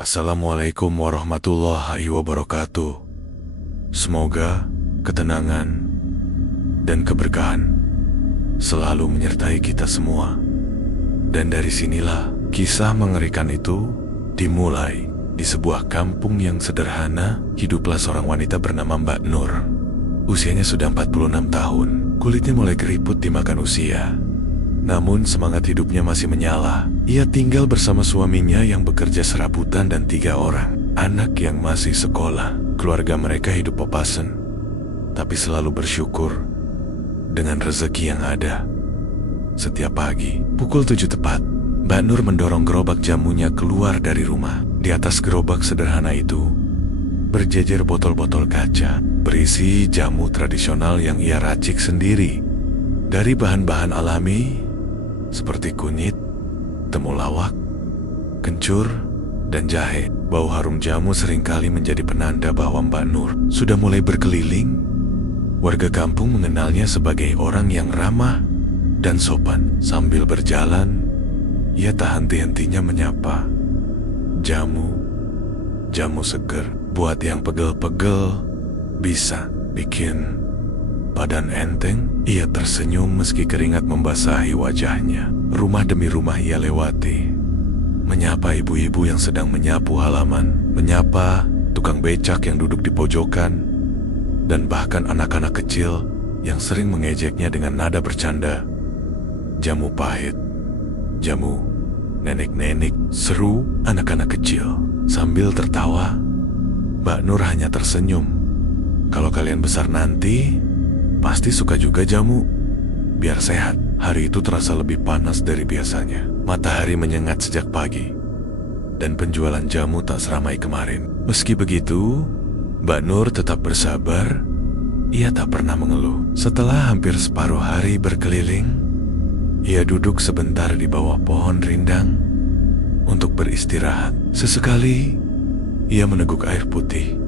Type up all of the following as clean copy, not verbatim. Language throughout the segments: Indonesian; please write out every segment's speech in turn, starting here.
Assalamualaikum warahmatullahi wabarakatuh. Semoga ketenangan dan keberkahan selalu menyertai kita semua. Dan dari sinilah kisah mengerikan itu dimulai. Di sebuah kampung yang sederhana, hiduplah seorang wanita bernama Mbak Nur. Usianya sudah 46 tahun. Kulitnya mulai keriput dimakan usia. Namun semangat hidupnya masih menyala. Ia tinggal bersama suaminya yang bekerja serabutan dan 3 orang anak yang masih sekolah. Keluarga mereka hidup papasan, tapi selalu bersyukur dengan rezeki yang ada. Setiap pagi, pukul 7 tepat, Mbak Nur mendorong gerobak jamunya keluar dari rumah. Di atas gerobak sederhana itu, berjejer botol-botol kaca berisi jamu tradisional yang ia racik sendiri dari bahan-bahan alami seperti kunyit, temulawak, kencur, dan jahe. Bau harum jamu seringkali menjadi penanda bahwa Mbak Nur sudah mulai berkeliling. Warga kampung mengenalnya sebagai orang yang ramah dan sopan. Sambil berjalan, ia tak henti-hentinya menyapa. Jamu seger, buat yang pegel-pegel, bisa bikin badan enteng. Ia tersenyum meski keringat membasahi wajahnya. Rumah demi rumah ia lewati, menyapa ibu-ibu yang sedang menyapu halaman, menyapa tukang becak yang duduk di pojokan, dan bahkan anak-anak kecil yang sering mengejeknya dengan nada bercanda. Jamu pahit, jamu nenek-nenek, seru anak-anak kecil. Sambil tertawa, Mbak Nur hanya tersenyum. Kalau kalian besar nanti, pasti suka juga jamu. Biar sehat. Hari itu terasa lebih panas dari biasanya. Matahari menyengat sejak pagi, dan penjualan jamu tak seramai kemarin. Meski begitu, Mbak Nur tetap bersabar. Ia tak pernah mengeluh. Setelah hampir separuh hari berkeliling, ia duduk sebentar di bawah pohon rindang untuk beristirahat. Sesekali, ia meneguk air putih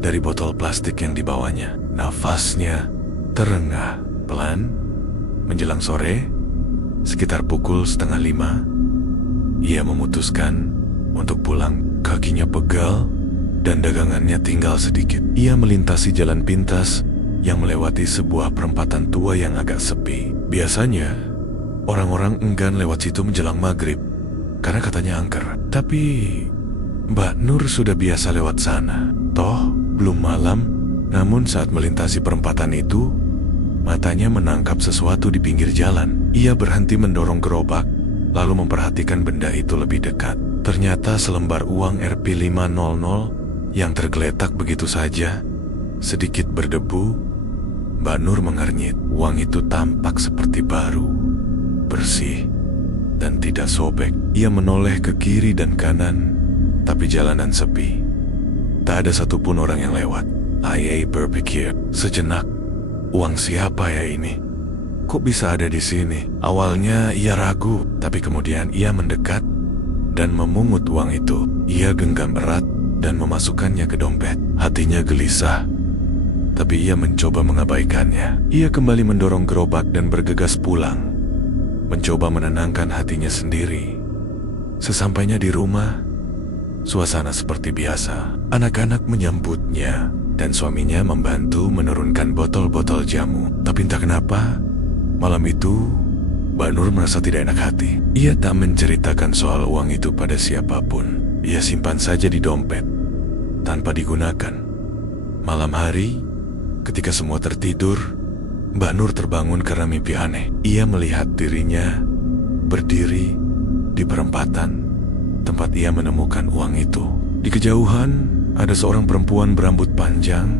dari botol plastik yang dibawanya. Nafasnya terengah pelan. Menjelang sore, sekitar pukul 4:30, ia memutuskan untuk pulang. Kakinya pegal dan dagangannya tinggal sedikit. Ia melintasi jalan pintas yang melewati sebuah perempatan tua yang agak sepi. Biasanya, orang-orang enggan lewat situ menjelang maghrib karena katanya angker. Tapi Mbak Nur sudah biasa lewat sana. Toh belum malam, namun saat melintasi perempatan itu, matanya menangkap sesuatu di pinggir jalan. Ia berhenti mendorong gerobak, lalu memperhatikan benda itu lebih dekat. Ternyata selembar uang Rp500 yang tergeletak begitu saja. Sedikit berdebu, Mbak Nur mengernyit. Uang itu tampak seperti baru, bersih, dan tidak sobek. Ia menoleh ke kiri dan kanan, tapi jalanan sepi. Tak ada satupun orang yang lewat. Ia berpikir sejenak, uang siapa ya ini? Kok bisa ada di sini? Awalnya ia ragu, tapi kemudian ia mendekat dan memungut uang itu. Ia genggam erat dan memasukkannya ke dompet. Hatinya gelisah, tapi ia mencoba mengabaikannya. Ia kembali mendorong gerobak dan bergegas pulang, mencoba menenangkan hatinya sendiri. Sesampainya di rumah, suasana seperti biasa. Anak-anak menyambutnya dan suaminya membantu menurunkan botol-botol jamu. Tapi entah kenapa, malam itu Mbak Nur merasa tidak enak hati. Ia tak menceritakan soal uang itu pada siapapun. Ia simpan saja di dompet tanpa digunakan. Malam hari, ketika semua tertidur, Mbak Nur terbangun karena mimpi aneh. Ia melihat dirinya berdiri di perempatan tempat ia menemukan uang itu. Di kejauhan, ada seorang perempuan berambut panjang.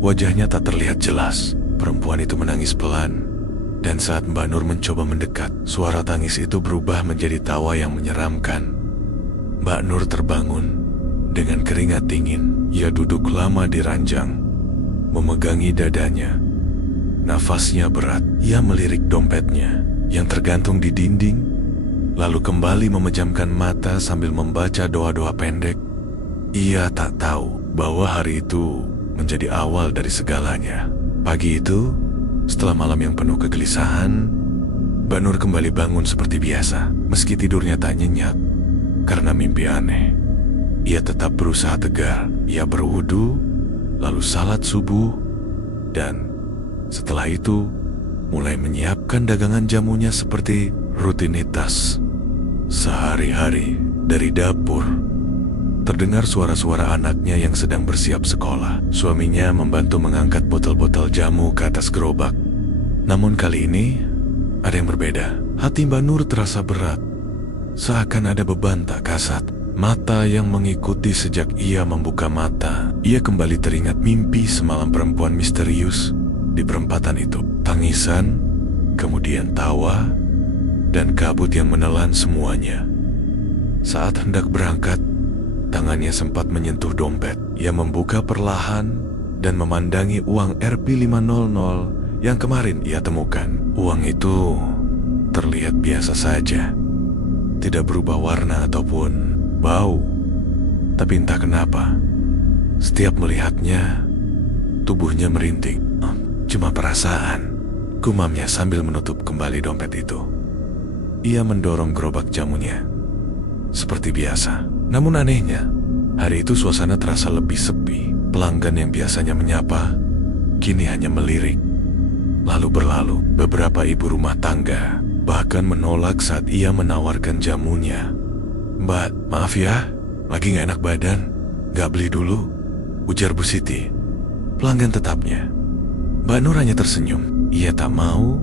Wajahnya tak terlihat jelas. Perempuan itu menangis pelan, dan saat Mbak Nur mencoba mendekat, suara tangis itu berubah menjadi tawa yang menyeramkan. Mbak Nur terbangun dengan keringat dingin. Ia duduk lama di ranjang, memegangi dadanya. Nafasnya berat. Ia melirik dompetnya yang tergantung di dinding, lalu kembali memejamkan mata sambil membaca doa-doa pendek. Ia tak tahu bahwa hari itu menjadi awal dari segalanya. Pagi itu, setelah malam yang penuh kegelisahan, Mbak Nur kembali bangun seperti biasa, meski tidurnya tak nyenyak karena mimpi aneh. ia tetap berusaha tegar. Ia berwudu, lalu salat subuh, dan setelah itu mulai menyiapkan dagangan jamunya seperti rutinitas sehari-hari. Dari dapur terdengar suara-suara anaknya yang sedang bersiap sekolah. Suaminya membantu mengangkat botol-botol jamu ke atas gerobak. Namun kali ini ada yang berbeda. Hati Mbak Nur terasa berat, seakan ada beban tak kasat. Mata yang mengikuti sejak ia membuka mata. Ia kembali teringat mimpi semalam perempuan misterius di perempatan itu. Tangisan, kemudian tawa, dan kabut yang menelan semuanya. Saat hendak berangkat, tangannya sempat menyentuh dompet. Ia membuka perlahan dan memandangi uang Rp500 yang kemarin ia temukan. Uang itu terlihat biasa saja, tidak berubah warna ataupun bau. Tapi entah kenapa, setiap melihatnya, tubuhnya merinding. Cuma perasaan, gumamnya sambil menutup kembali dompet itu. Ia mendorong gerobak jamunya seperti biasa. Namun anehnya, hari itu suasana terasa lebih sepi. Pelanggan yang biasanya menyapa, kini hanya melirik. Lalu berlalu, beberapa ibu rumah tangga bahkan menolak saat ia menawarkan jamunya. "Mbak, maaf ya, lagi gak enak badan, gak beli dulu," ujar Bu Siti, pelanggan tetapnya. Mbak Nur hanya tersenyum. Ia tak mau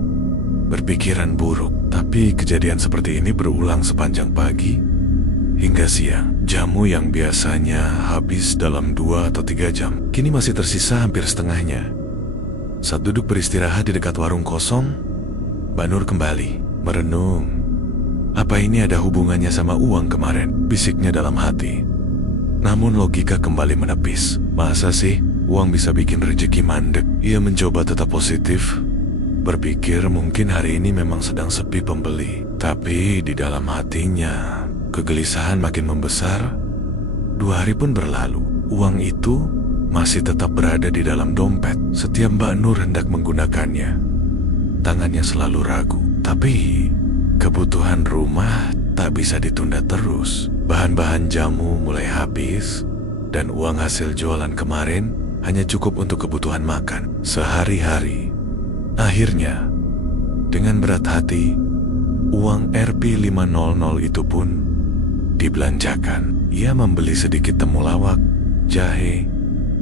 berpikiran buruk. Tapi kejadian seperti ini berulang sepanjang pagi hingga siang. Jamu yang biasanya habis dalam 2 atau 3 jam, kini masih tersisa hampir setengahnya. Saat duduk beristirahat di dekat warung kosong, Mbak Nur kembali merenung. Apa ini ada hubungannya sama uang kemarin? Bisiknya dalam hati. Namun logika kembali menepis. Masa sih uang bisa bikin rezeki mandek? Ia mencoba tetap positif, berpikir mungkin hari ini memang sedang sepi pembeli. Tapi di dalam hatinya kegelisahan makin membesar. 2 hari pun berlalu. Uang itu masih tetap berada di dalam dompet. Setiap Mbak Nur hendak menggunakannya, tangannya selalu ragu. Tapi kebutuhan rumah tak bisa ditunda terus. Bahan-bahan jamu mulai habis, dan uang hasil jualan kemarin hanya cukup untuk kebutuhan makan sehari-hari. Akhirnya, dengan berat hati, uang Rp500 itu pun dibelanjakan. Ia membeli sedikit temulawak, jahe,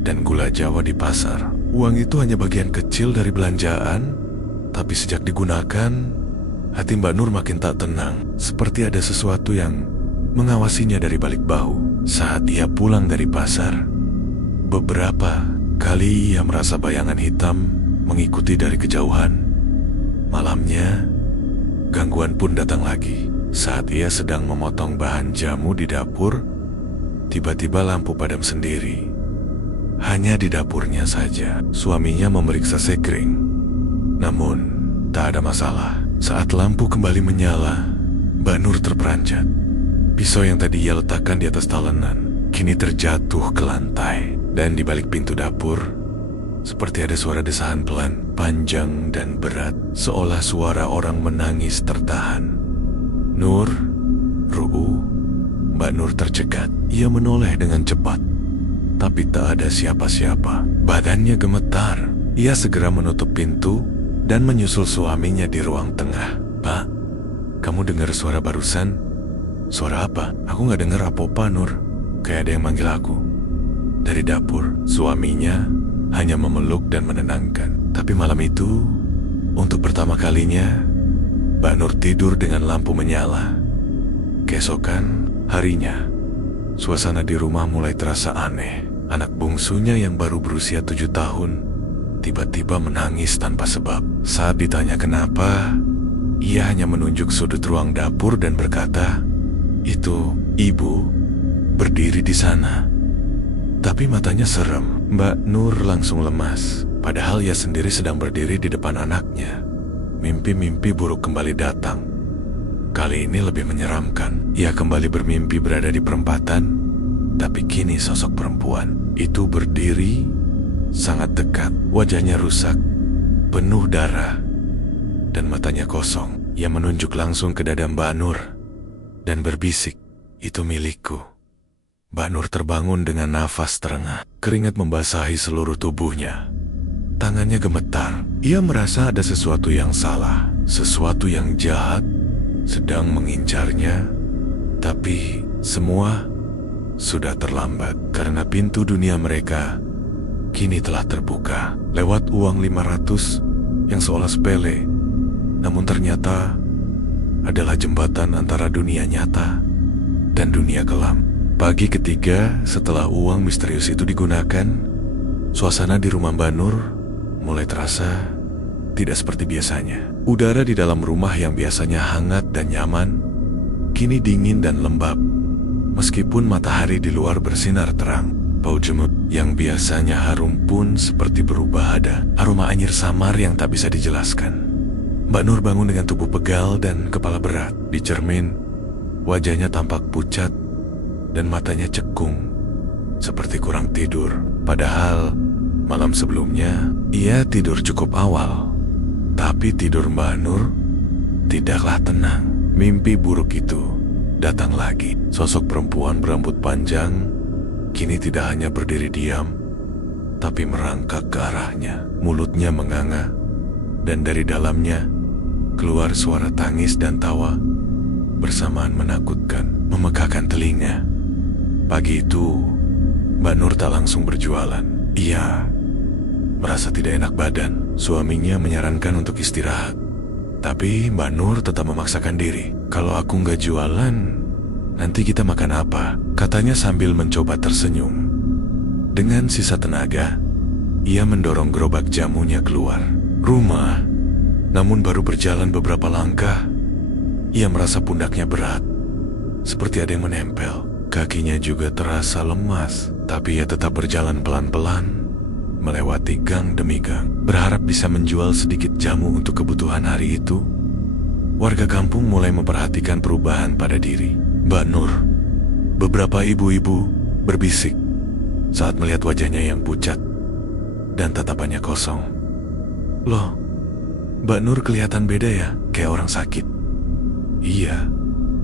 dan gula Jawa di pasar. Uang itu hanya bagian kecil dari belanjaan, tapi sejak digunakan, hati Mbak Nur makin tak tenang, seperti ada sesuatu yang mengawasinya dari balik bahu. Saat ia pulang dari pasar, beberapa kali ia merasa bayangan hitam mengikuti dari kejauhan. Malamnya, gangguan pun datang lagi. Saat ia sedang memotong bahan jamu di dapur, tiba-tiba lampu padam sendiri. Hanya di dapurnya saja. Suaminya memeriksa sekring, namun tak ada masalah. Saat lampu kembali menyala, Mbak Nur terperanjat. Pisau yang tadi ia letakkan di atas talenan kini terjatuh ke lantai. Dan di balik pintu dapur, seperti ada suara desahan pelan, panjang dan berat, seolah suara orang menangis tertahan. "Nur, Ru'u." Mbak Nur tercegat. Ia menoleh dengan cepat, tapi tak ada siapa-siapa. Badannya gemetar. Ia segera menutup pintu dan menyusul suaminya di ruang tengah. "Pak, kamu dengar suara barusan?" "Suara apa?" "Aku gak dengar apa-apa, Nur. Kayak ada yang manggil aku." Dari dapur, suaminya hanya memeluk dan menenangkan. Tapi malam itu, untuk pertama kalinya, Mbak Nur tidur dengan lampu menyala. Keesokan harinya, suasana di rumah mulai terasa aneh. Anak bungsunya yang baru berusia 7 tahun tiba-tiba menangis tanpa sebab. Saat ditanya kenapa, ia hanya menunjuk sudut ruang dapur dan berkata, "Itu ibu berdiri di sana." Tapi matanya serem. Mbak Nur langsung lemas, padahal ia sendiri sedang berdiri di depan anaknya. Mimpi-mimpi buruk kembali datang. Kali ini lebih menyeramkan. Ia kembali bermimpi berada di perempatan, tapi kini sosok perempuan itu berdiri sangat dekat. Wajahnya rusak, penuh darah, dan matanya kosong. Ia menunjuk langsung ke dada Mbak Nur dan berbisik, "Itu milikku." Mbak Nur terbangun dengan nafas terengah. Keringat membasahi seluruh tubuhnya. Tangannya gemetar. Ia merasa ada sesuatu yang salah, sesuatu yang jahat sedang mengincarnya. Tapi semua sudah terlambat karena pintu dunia mereka kini telah terbuka lewat uang 500 yang seolah sepele, namun ternyata adalah jembatan antara dunia nyata dan dunia kelam. Pagi ketiga setelah uang misterius itu digunakan, suasana di rumah Mbak Nur mulai terasa tidak seperti biasanya. Udara di dalam rumah yang biasanya hangat dan nyaman kini dingin dan lembab. Meskipun matahari di luar bersinar terang, bau jemut yang biasanya harum pun seperti berubah ada aroma anyir samar yang tak bisa dijelaskan. Mbak Nur bangun dengan tubuh pegal dan kepala berat. Di cermin, wajahnya tampak pucat dan matanya cekung, seperti kurang tidur. Padahal malam sebelumnya, ia tidur cukup awal. Tapi tidur Mbak Nur tidaklah tenang. Mimpi buruk itu datang lagi. Sosok perempuan berambut panjang kini tidak hanya berdiri diam, tapi merangkak ke arahnya. Mulutnya menganga, dan dari dalamnya keluar suara tangis dan tawa bersamaan menakutkan, memekakkan telinga. Pagi itu, Mbak Nur tak langsung berjualan. Ia merasa tidak enak badan. Suaminya menyarankan untuk istirahat, tapi Mbak Nur tetap memaksakan diri. Kalau aku nggak jualan, nanti kita makan apa? Katanya sambil mencoba tersenyum. Dengan sisa tenaga, ia mendorong gerobak jamunya keluar rumah. Namun baru berjalan beberapa langkah, ia merasa pundaknya berat, seperti ada yang menempel. Kakinya juga terasa lemas, tapi ia tetap berjalan pelan-pelan, melewati gang demi gang, berharap bisa menjual sedikit jamu untuk kebutuhan hari itu. Warga kampung mulai memperhatikan perubahan pada diri Mbak Nur. Beberapa ibu-ibu berbisik saat melihat wajahnya yang pucat dan tatapannya kosong. Loh, Mbak Nur kelihatan beda ya, kayak orang sakit. Iya,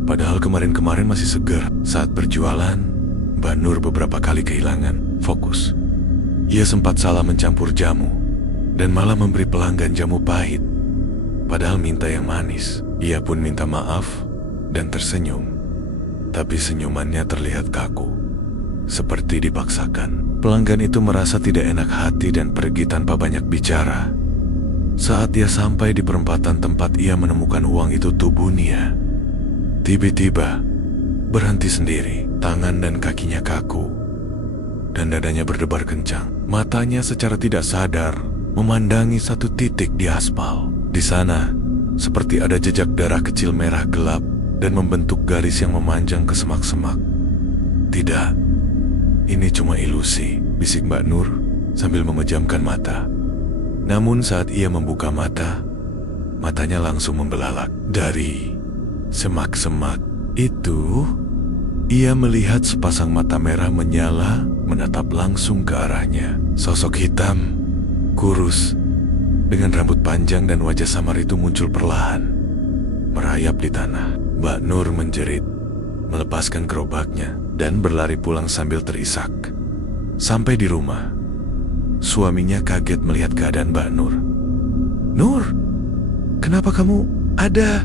padahal kemarin-kemarin masih segar. Saat berjualan, Mbak Nur beberapa kali kehilangan fokus. Ia sempat salah mencampur jamu dan malah memberi pelanggan jamu pahit, padahal minta yang manis. Ia pun minta maaf dan tersenyum, tapi senyumannya terlihat kaku, seperti dipaksakan. Pelanggan itu merasa tidak enak hati dan pergi tanpa banyak bicara. Saat ia sampai di perempatan tempat ia menemukan uang itu, tubuhnya tiba-tiba berhenti sendiri. Tangan dan kakinya kaku, dan dadanya berdebar kencang. Matanya secara tidak sadar memandangi satu titik di aspal. Di sana, seperti ada jejak darah kecil merah gelap dan membentuk garis yang memanjang ke semak-semak. Tidak, ini cuma ilusi, bisik Mbak Nur sambil memejamkan mata. Namun saat ia membuka mata, matanya langsung membelalak. Dari semak-semak itu, ia melihat sepasang mata merah menyala menatap langsung ke arahnya. Sosok hitam, kurus, dengan rambut panjang dan wajah samar itu muncul perlahan, merayap di tanah. Mbak Nur menjerit, melepaskan gerobaknya, dan berlari pulang sambil terisak. Sampai di rumah, suaminya kaget melihat keadaan Mbak Nur. Nur, kenapa kamu ada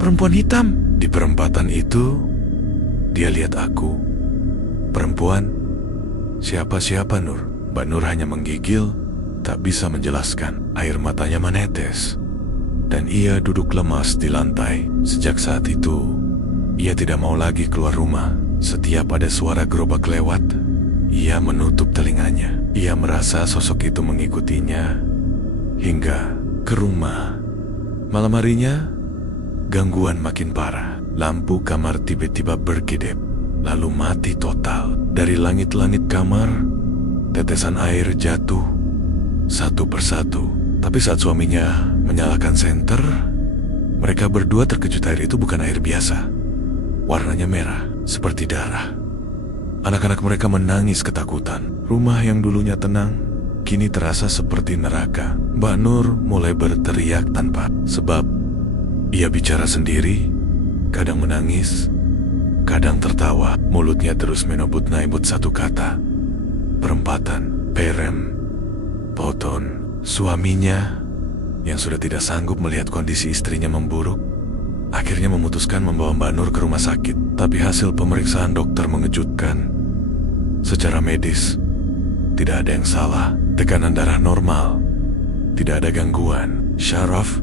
perempuan hitam? Di perempatan itu, dia lihat aku. Perempuan? Siapa Nur? Mbak Nur hanya menggigil, tak bisa menjelaskan. Air matanya menetes, dan ia duduk lemas di lantai. Sejak saat itu, ia tidak mau lagi keluar rumah. Setiap ada suara gerobak lewat, ia menutup telinganya. Ia merasa sosok itu mengikutinya hingga ke rumah. Malam harinya, gangguan makin parah. Lampu kamar tiba-tiba berkedip, lalu mati total. Dari langit-langit kamar, tetesan air jatuh satu persatu. Tapi saat suaminya menyalakan senter, mereka berdua terkejut. Air itu bukan air biasa. Warnanya merah, seperti darah. Anak-anak mereka menangis ketakutan. Rumah yang dulunya tenang, kini terasa seperti neraka. Mbak Nur mulai berteriak tanpa sebab. Ia bicara sendiri, kadang menangis, kadang tertawa. Mulutnya terus menebut-nebut satu kata. Perempatan, perem, poton. Suaminya yang sudah tidak sanggup melihat kondisi istrinya memburuk, akhirnya memutuskan membawa Mbak Nur ke rumah sakit. Tapi hasil pemeriksaan dokter mengejutkan. Secara medis, tidak ada yang salah. Tekanan darah normal, tidak ada gangguan syaraf,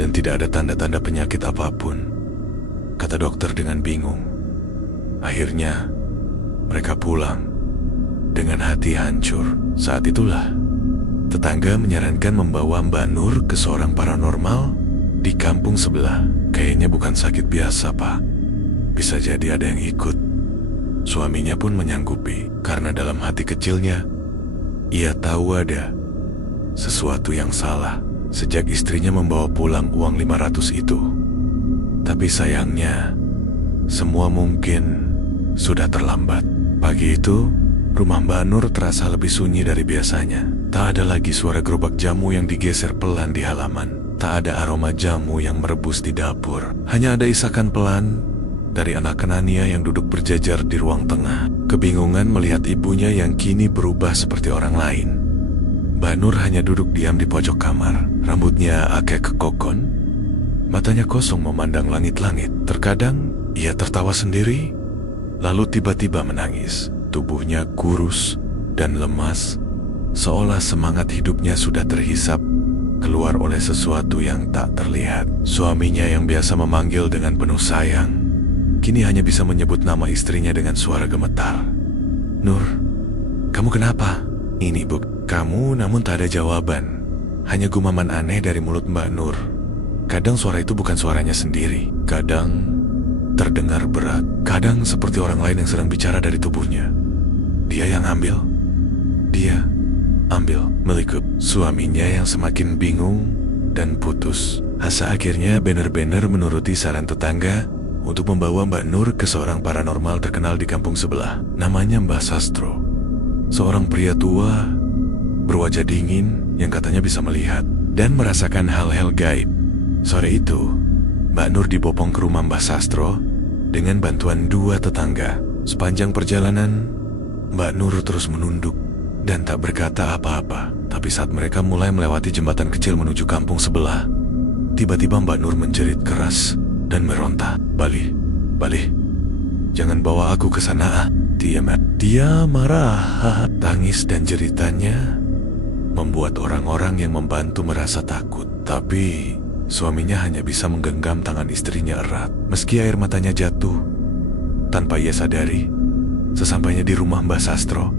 dan tidak ada tanda-tanda penyakit apapun, kata dokter dengan bingung. Akhirnya, mereka pulang dengan hati hancur. Saat itulah, tetangga menyarankan membawa Mbak Nur ke seorang paranormal di kampung sebelah. Kayaknya bukan sakit biasa, Pak. Bisa jadi ada yang ikut. Suaminya pun menyanggupi, karena dalam hati kecilnya, ia tahu ada sesuatu yang salah sejak istrinya membawa pulang uang 500 itu. Tapi sayangnya, semua mungkin sudah terlambat. Pagi itu, rumah Mbak Nur terasa lebih sunyi dari biasanya. Tak ada lagi suara gerobak jamu yang digeser pelan di halaman. Tak ada aroma jamu yang merebus di dapur. Hanya ada isakan pelan dari anak Kenania yang duduk berjajar di ruang tengah. Kebingungan melihat ibunya yang kini berubah seperti orang lain. Mbak Nur hanya duduk diam di pojok kamar. Rambutnya agak kekokon, matanya kosong memandang langit-langit. Terkadang ia tertawa sendiri, lalu tiba-tiba menangis. Tubuhnya kurus dan lemas, seolah semangat hidupnya sudah terhisap keluar oleh sesuatu yang tak terlihat. Suaminya yang biasa memanggil dengan penuh sayang, kini hanya bisa menyebut nama istrinya dengan suara gemetar. Nur, kamu kenapa? Ini buk kamu, namun tak ada jawaban. Hanya gumaman aneh dari mulut Mbak Nur. Kadang suara itu bukan suaranya sendiri. Kadang terdengar berat. Kadang seperti orang lain yang sedang bicara dari tubuhnya. Dia yang ambil. Dia ambil melikup. Suaminya yang semakin bingung dan putus asa akhirnya benar-benar menuruti saran tetangga untuk membawa Mbak Nur ke seorang paranormal terkenal di kampung sebelah. Namanya Mbah Sastro. Seorang pria tua berwajah dingin yang katanya bisa melihat dan merasakan hal-hal gaib. Sore itu, Mbak Nur dibopong ke rumah Mbah Sastro dengan bantuan dua tetangga. Sepanjang perjalanan, Mbak Nur terus menunduk dan tak berkata apa-apa. Tapi saat mereka mulai melewati jembatan kecil menuju kampung sebelah, tiba-tiba Mbak Nur menjerit keras dan meronta. Bali, jangan bawa aku ke sana. Dia marah. Tangis dan jeritanya membuat orang-orang yang membantu merasa takut. Tapi suaminya hanya bisa menggenggam tangan istrinya erat. Meski air matanya jatuh, tanpa ia sadari, sesampainya di rumah Mbah Sastro,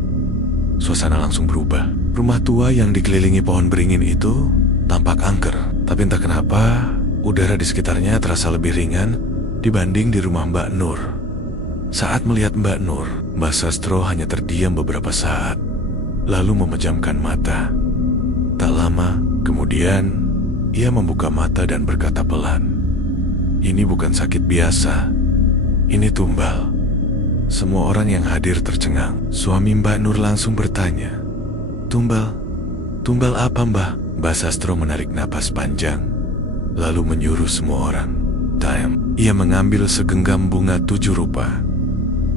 suasana langsung berubah. Rumah tua yang dikelilingi pohon beringin itu tampak angker. Tapi entah kenapa, udara di sekitarnya terasa lebih ringan dibanding di rumah Mbak Nur. Saat melihat Mbak Nur, Mbah Sastro hanya terdiam beberapa saat, lalu memejamkan mata. Tak lama kemudian, ia membuka mata dan berkata pelan, "Ini bukan sakit biasa, ini tumbal." Semua orang yang hadir tercengang. Suami Mbak Nur langsung bertanya, Tumbal apa, Mbah?" Mbah Sastro menarik napas panjang, lalu menyuruh semua orang. Ia mengambil segenggam bunga 7 rupa,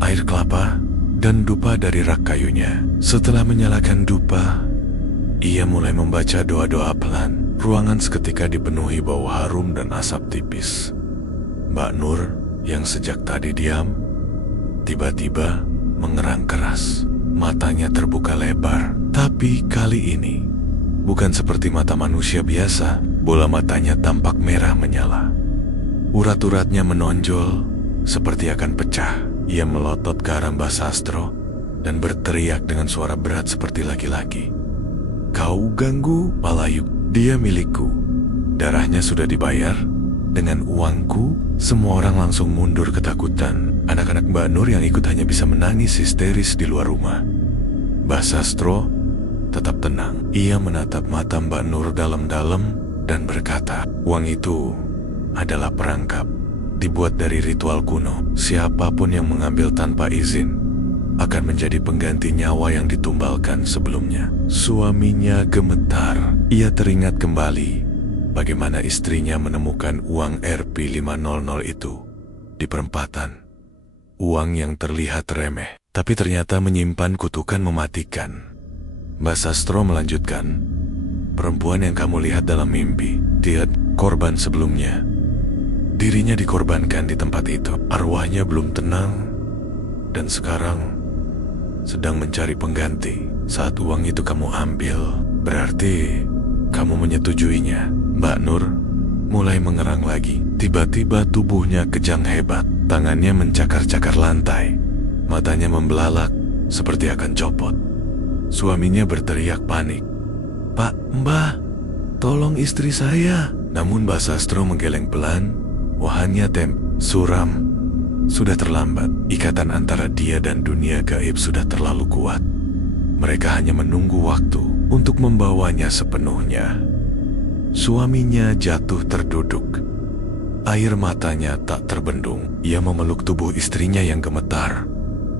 air kelapa, dan dupa dari rak kayunya. Setelah menyalakan dupa, ia mulai membaca doa-doa pelan. Ruangan seketika dipenuhi bau harum dan asap tipis. Mbak Nur yang sejak tadi diam, tiba-tiba mengerang keras. Matanya terbuka lebar, tapi kali ini bukan seperti mata manusia biasa. Bola matanya tampak merah menyala. Urat-uratnya menonjol seperti akan pecah. Ia melotot ke arah Mbah Sastro dan berteriak dengan suara berat seperti laki-laki. "Kau ganggu Palayuk, dia milikku. Darahnya sudah dibayar. Dengan uangku." Semua orang langsung mundur ketakutan. Anak-anak Mbak Nur yang ikut hanya bisa menangis histeris di luar rumah. Mbah Sastro tetap tenang. Ia menatap mata Mbak Nur dalam-dalam dan berkata, "Uang itu adalah perangkap, dibuat dari ritual kuno. Siapapun yang mengambil tanpa izin akan menjadi pengganti nyawa yang ditumbalkan sebelumnya." Suaminya gemetar. Ia teringat kembali bagaimana istrinya menemukan uang Rp500 itu di perempatan. Uang yang terlihat remeh, tapi ternyata menyimpan kutukan mematikan. Mbak Sastro melanjutkan, perempuan yang kamu lihat dalam mimpi, dia korban sebelumnya. Dirinya dikorbankan di tempat itu. Arwahnya belum tenang dan sekarang sedang mencari pengganti. Saat uang itu kamu ambil, berarti kamu menyetujuinya. Mbak Nur mulai mengerang lagi. Tiba-tiba tubuhnya kejang hebat. Tangannya mencakar-cakar lantai. Matanya membelalak seperti akan copot. Suaminya berteriak panik. Pak, Mbak, tolong istri saya. Namun Mbak Sastro menggeleng pelan. Wahanya suram. Sudah terlambat. Ikatan antara dia dan dunia gaib sudah terlalu kuat. Mereka hanya menunggu waktu untuk membawanya sepenuhnya. Suaminya jatuh terduduk. Air matanya tak terbendung. Ia memeluk tubuh istrinya yang gemetar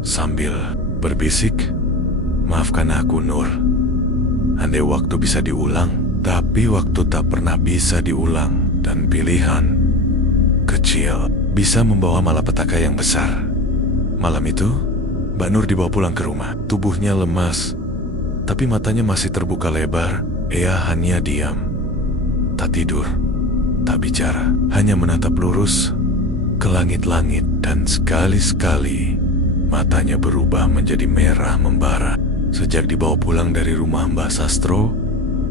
sambil berbisik, maafkan aku, Nur. Andai waktu bisa diulang, tapi waktu tak pernah bisa diulang. Dan pilihan kecil bisa membawa malapetaka yang besar. Malam itu, Mbak Nur dibawa pulang ke rumah. Tubuhnya lemas, tapi matanya masih terbuka lebar. Ia hanya diam, tak tidur, tak bicara, hanya menatap lurus ke langit-langit. Dan sekali-sekali matanya berubah menjadi merah membara. Sejak dibawa pulang dari rumah Mbak Sastro,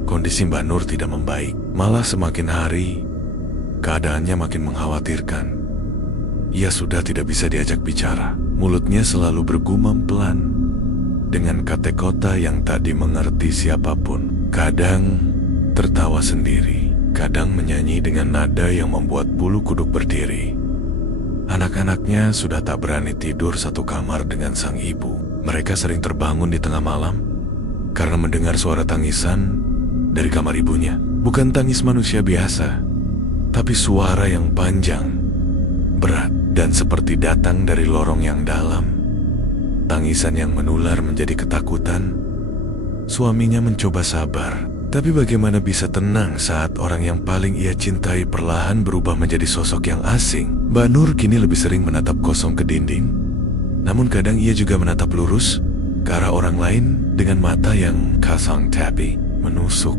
kondisi Mbak Nur tidak membaik. Malah semakin hari, keadaannya makin mengkhawatirkan. Ia sudah tidak bisa diajak bicara. Mulutnya selalu bergumam pelan dengan kata-kata yang tak dimengerti siapapun. Kadang tertawa sendiri, kadang menyanyi dengan nada yang membuat bulu kuduk berdiri. Anak-anaknya sudah tak berani tidur satu kamar dengan sang ibu. Mereka sering terbangun di tengah malam karena mendengar suara tangisan dari kamar ibunya. Bukan tangis manusia biasa, tapi suara yang panjang, berat, dan seperti datang dari lorong yang dalam. Tangisan yang menular menjadi ketakutan. Suaminya mencoba sabar, tapi bagaimana bisa tenang saat orang yang paling ia cintai perlahan berubah menjadi sosok yang asing. Mbak Nur kini lebih sering menatap kosong ke dinding. Namun kadang ia juga menatap lurus ke arah orang lain dengan mata yang kosong tapi menusuk.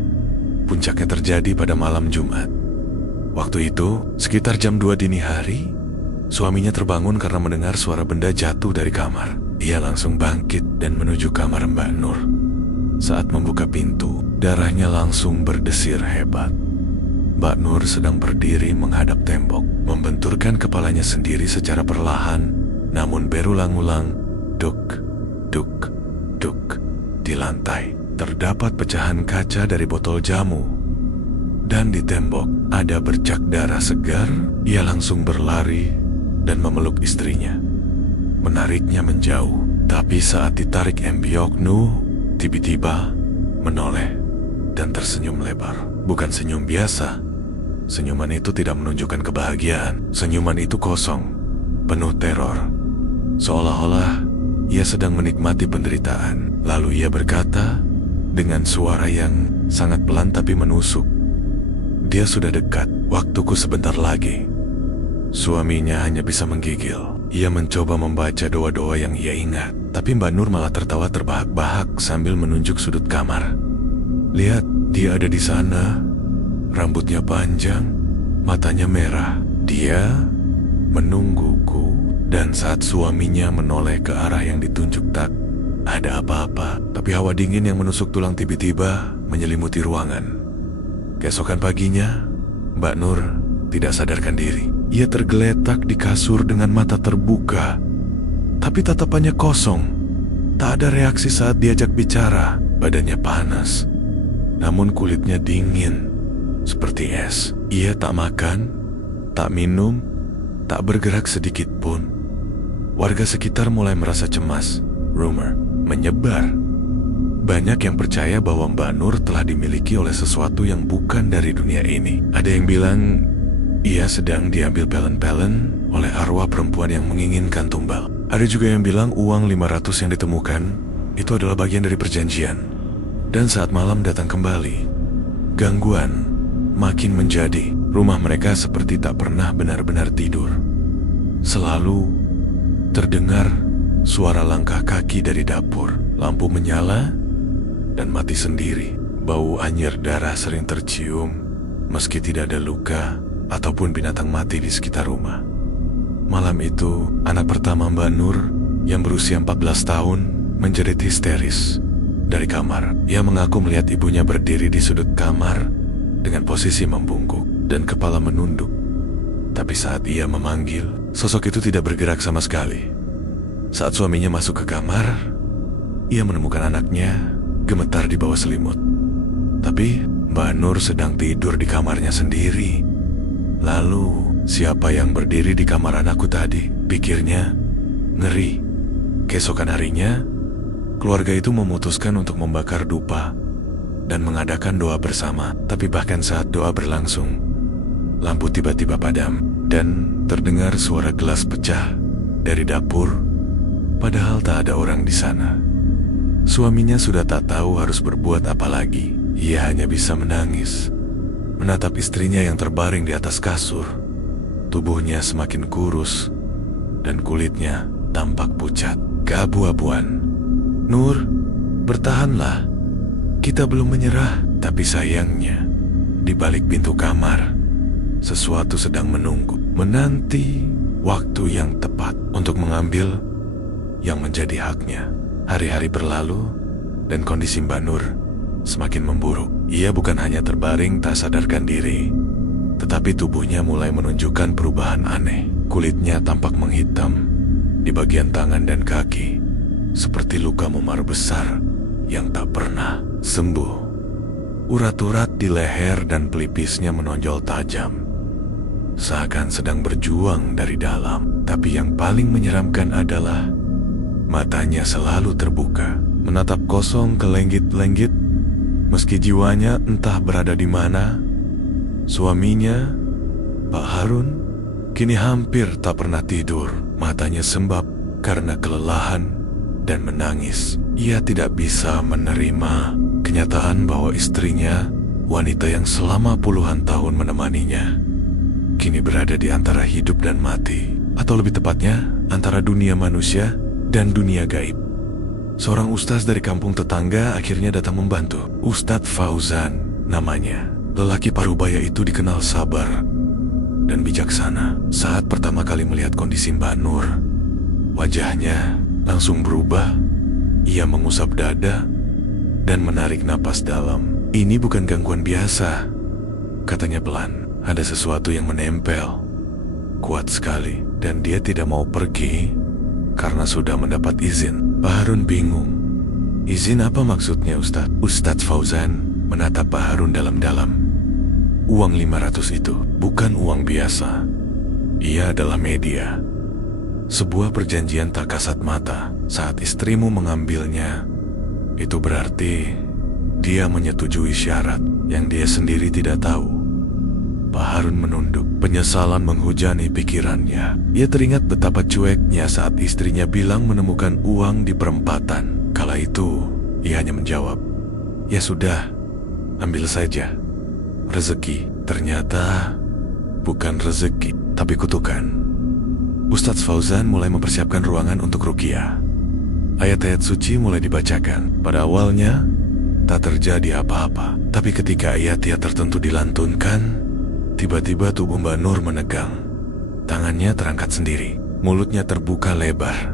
Puncaknya terjadi pada malam Jumat. Waktu itu, sekitar jam 2 dini hari, suaminya terbangun karena mendengar suara benda jatuh dari kamar. Ia langsung bangkit dan menuju kamar Mbak Nur. Saat membuka pintu, darahnya langsung berdesir hebat. Mbak Nur sedang berdiri menghadap tembok, membenturkan kepalanya sendiri secara perlahan, namun berulang-ulang, duk, duk, duk. Di lantai, terdapat pecahan kaca dari botol jamu. Dan di tembok, ada bercak darah segar. Ia langsung berlari dan memeluk istrinya, menariknya menjauh. Tapi saat ditarik Mbyoknu, tiba-tiba menoleh dan tersenyum lebar. Bukan senyum biasa. Senyuman itu tidak menunjukkan kebahagiaan. Senyuman itu kosong, penuh teror. Seolah-olah ia sedang menikmati penderitaan. Lalu ia berkata dengan suara yang sangat pelan tapi menusuk, "Dia sudah dekat, waktuku sebentar lagi." Suaminya hanya bisa menggigil. Ia mencoba membaca doa-doa yang ia ingat, tapi Mbak Nur malah tertawa terbahak-bahak sambil menunjuk sudut kamar. "Lihat, dia ada di sana. Rambutnya panjang, matanya merah. Dia menungguku." Dan saat suaminya menoleh ke arah yang ditunjuk, tak ada apa-apa, tapi hawa dingin yang menusuk tulang tiba-tiba menyelimuti ruangan. Keesokan paginya, Mbak Nur tidak sadarkan diri. Ia tergeletak di kasur dengan mata terbuka, tapi tatapannya kosong. Tak ada reaksi saat diajak bicara. Badannya panas, namun kulitnya dingin seperti es. Ia tak makan, tak minum, tak bergerak sedikit pun. Warga sekitar mulai merasa cemas. Rumor menyebar. Banyak yang percaya bahwa Mbak Nur telah dimiliki oleh sesuatu yang bukan dari dunia ini. Ada yang bilang ia sedang diambil pelen-pelen oleh arwah perempuan yang menginginkan tumbal. Ada juga yang bilang uang 500 yang ditemukan itu adalah bagian dari perjanjian. Dan saat malam datang kembali, gangguan makin menjadi. Rumah mereka seperti tak pernah benar-benar tidur. Selalu Terdengar suara langkah kaki dari dapur. Lampu menyala dan mati sendiri. Bau anyir darah sering tercium meski tidak ada luka ataupun binatang mati di sekitar rumah. Malam itu, anak pertama Mbak Nur yang berusia 14 tahun menjerit histeris dari kamar. Ia mengaku melihat ibunya berdiri di sudut kamar dengan posisi membungkuk dan kepala menunduk. Tapi saat ia memanggil, sosok itu tidak bergerak sama sekali. Saat suaminya masuk ke kamar, ia menemukan anaknya gemetar di bawah selimut. Tapi Mbak Nur sedang tidur di kamarnya sendiri. Lalu, siapa yang berdiri di kamar anakku tadi? Pikirnya. Ngeri. Keesokan harinya, keluarga itu memutuskan untuk membakar dupa dan mengadakan doa bersama. Tapi bahkan saat doa berlangsung, lampu tiba-tiba padam dan terdengar suara gelas pecah dari dapur, padahal tak ada orang di sana. Suaminya sudah tak tahu harus berbuat apa lagi. Ia hanya bisa menangis, menatap istrinya yang terbaring di atas kasur. Tubuhnya semakin kurus dan kulitnya tampak pucat, keabu-abuan. "Nur, bertahanlah. Kita belum menyerah." Tapi sayangnya, di balik pintu kamar, sesuatu sedang menunggu, menanti waktu yang tepat untuk mengambil yang menjadi haknya. Hari-hari berlalu dan kondisi Mbak Nur semakin memburuk. Ia bukan hanya terbaring tak sadarkan diri, tetapi tubuhnya mulai menunjukkan perubahan aneh. Kulitnya tampak menghitam di bagian tangan dan kaki, seperti luka memar besar yang tak pernah sembuh. Urat-urat di leher dan pelipisnya menonjol tajam, seakan sedang berjuang dari dalam. Tapi yang paling menyeramkan adalah matanya selalu terbuka, menatap kosong ke lenggit-lenggit, meski jiwanya entah berada di mana. Suaminya, Pak Harun, kini hampir tak pernah tidur. Matanya sembab karena kelelahan dan menangis. Ia tidak bisa menerima kenyataan bahwa istrinya, wanita yang selama puluhan tahun menemaninya, kini berada di antara hidup dan mati. Atau lebih tepatnya, antara dunia manusia dan dunia gaib. Seorang ustaz dari kampung tetangga akhirnya datang membantu. Ustadz Fauzan namanya. Lelaki parubaya itu dikenal sabar dan bijaksana. Saat pertama kali melihat kondisi Mbak Nur, wajahnya langsung berubah. Ia mengusap dada dan menarik napas dalam. "Ini bukan gangguan biasa," katanya pelan. "Ada sesuatu yang menempel kuat sekali dan dia tidak mau pergi karena sudah mendapat izin." Pak Harun bingung. "Izin apa maksudnya, Ustadz?" Ustadz Fauzan menatap Pak Harun dalam-dalam. "Uang 500 itu bukan uang biasa. Ia adalah media. Sebuah perjanjian tak kasat mata. Saat istrimu mengambilnya, itu berarti dia menyetujui syarat yang dia sendiri tidak tahu." Pak Harun menunduk. Penyesalan menghujani pikirannya. Ia teringat betapa cueknya saat istrinya bilang menemukan uang di perempatan. Kala itu, ia hanya menjawab, "Ya sudah, ambil saja. Rezeki." Ternyata bukan rezeki, tapi kutukan. Ustadz Fauzan mulai mempersiapkan ruangan untuk ruqyah. Ayat-ayat suci mulai dibacakan. Pada awalnya, tak terjadi apa-apa. Tapi ketika ayat-ayat tertentu dilantunkan, tiba-tiba tubuh Mbak Nur menegang. Tangannya terangkat sendiri, mulutnya terbuka lebar,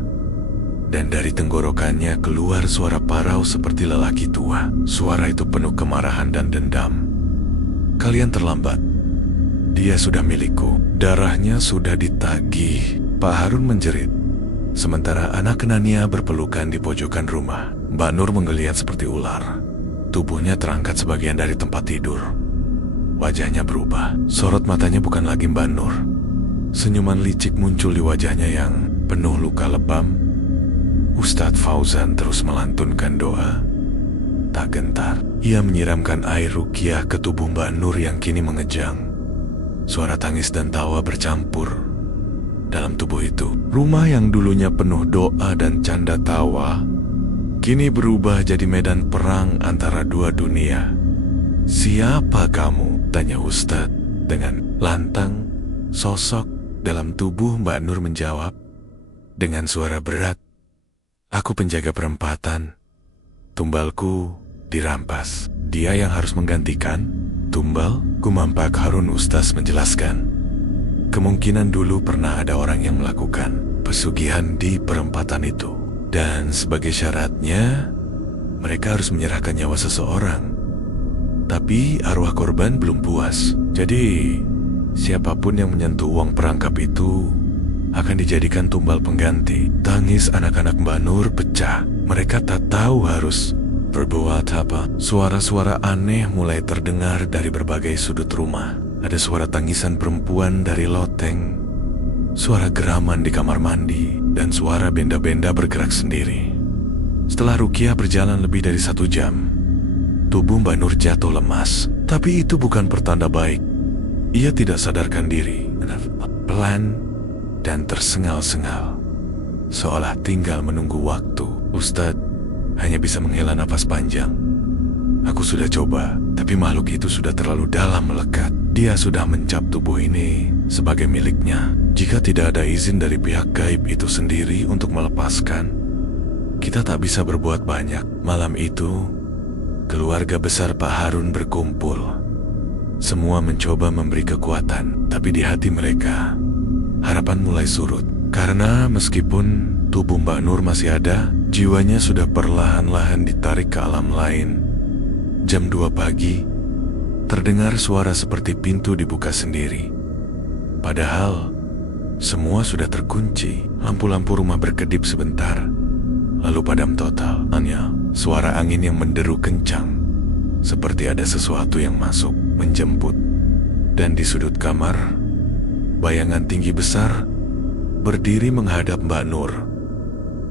dan dari tenggorokannya keluar suara parau seperti lelaki tua. Suara itu penuh kemarahan dan dendam. "Kalian terlambat. Dia sudah milikku. Darahnya sudah ditagih." Pak Harun menjerit. Sementara anak Kenania berpelukan di pojokan rumah. Mbak Nur menggeliat seperti ular. Tubuhnya terangkat sebagian dari tempat tidur. Wajahnya berubah. Sorot matanya bukan lagi Mbak Nur. Senyuman licik muncul di wajahnya yang penuh luka lebam. Ustadz Fauzan terus melantunkan doa. Tak gentar, ia menyiramkan air ruqyah ke tubuh Mbak Nur yang kini mengejang. Suara tangis dan tawa bercampur dalam tubuh itu. Rumah yang dulunya penuh doa dan canda tawa, kini berubah jadi medan perang antara dua dunia. "Siapa kamu?" tanya Ustadz dengan lantang. Sosok dalam tubuh Mbak Nur menjawab, Dengan suara berat, aku penjaga perempatan. Tumbalku dirampas. Dia yang harus menggantikan tumbal, gumampak Harun Ustaz menjelaskan. Kemungkinan dulu pernah ada orang yang melakukan pesugihan di perempatan itu. Dan sebagai syaratnya, mereka harus menyerahkan nyawa seseorang. Tapi arwah korban belum puas. Jadi, siapapun yang menyentuh uang perangkap itu akan dijadikan tumbal pengganti. Tangis anak-anak Mbak Nur pecah. Mereka tak tahu harus berbuat apa. Suara-suara aneh mulai terdengar dari berbagai sudut rumah. Ada suara tangisan perempuan dari loteng, suara geraman di kamar mandi, dan suara benda-benda bergerak sendiri. Setelah ruqyah berjalan lebih dari 1 jam, tubuh Mbak Nur jatuh lemas. Tapi itu bukan pertanda baik. Ia tidak sadarkan diri, pelan dan tersengal-sengal, seolah tinggal menunggu waktu. Ustadz hanya bisa menghela nafas panjang. Aku sudah coba, tapi makhluk itu sudah terlalu dalam melekat. Dia sudah mencap tubuh ini sebagai miliknya. Jika tidak ada izin dari pihak gaib itu sendiri untuk melepaskan, kita tak bisa berbuat banyak. Malam itu, keluarga besar Pak Harun berkumpul. Semua mencoba memberi kekuatan, tapi di hati mereka, harapan mulai surut. Karena meskipun tubuh Mbak Nur masih ada, jiwanya sudah perlahan-lahan ditarik ke alam lain. Jam 2 pagi, terdengar suara seperti pintu dibuka sendiri. Padahal, semua sudah terkunci. Lampu-lampu rumah berkedip sebentar, lalu padam total. Hanya suara angin yang menderu kencang, seperti ada sesuatu yang masuk, menjemput. Dan di sudut kamar, bayangan tinggi besar berdiri menghadap Mbak Nur.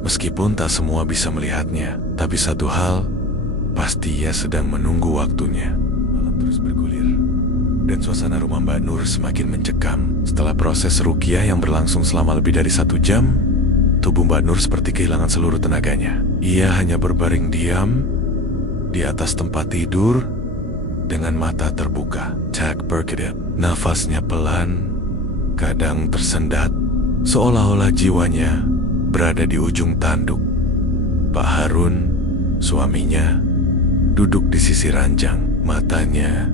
Meskipun tak semua bisa melihatnya, tapi satu hal pasti, ia sedang menunggu waktunya. Malam terus bergulir, dan suasana rumah Mbak Nur semakin mencekam. Setelah proses ruqyah yang berlangsung selama lebih dari 1 jam, tubuh Mbak Nur seperti kehilangan seluruh tenaganya. Ia hanya berbaring diam di atas tempat tidur dengan mata terbuka. Tak berkedip, nafasnya pelan, kadang tersendat, seolah-olah jiwanya berada di ujung tanduk. Pak Harun, suaminya, duduk di sisi ranjang. Matanya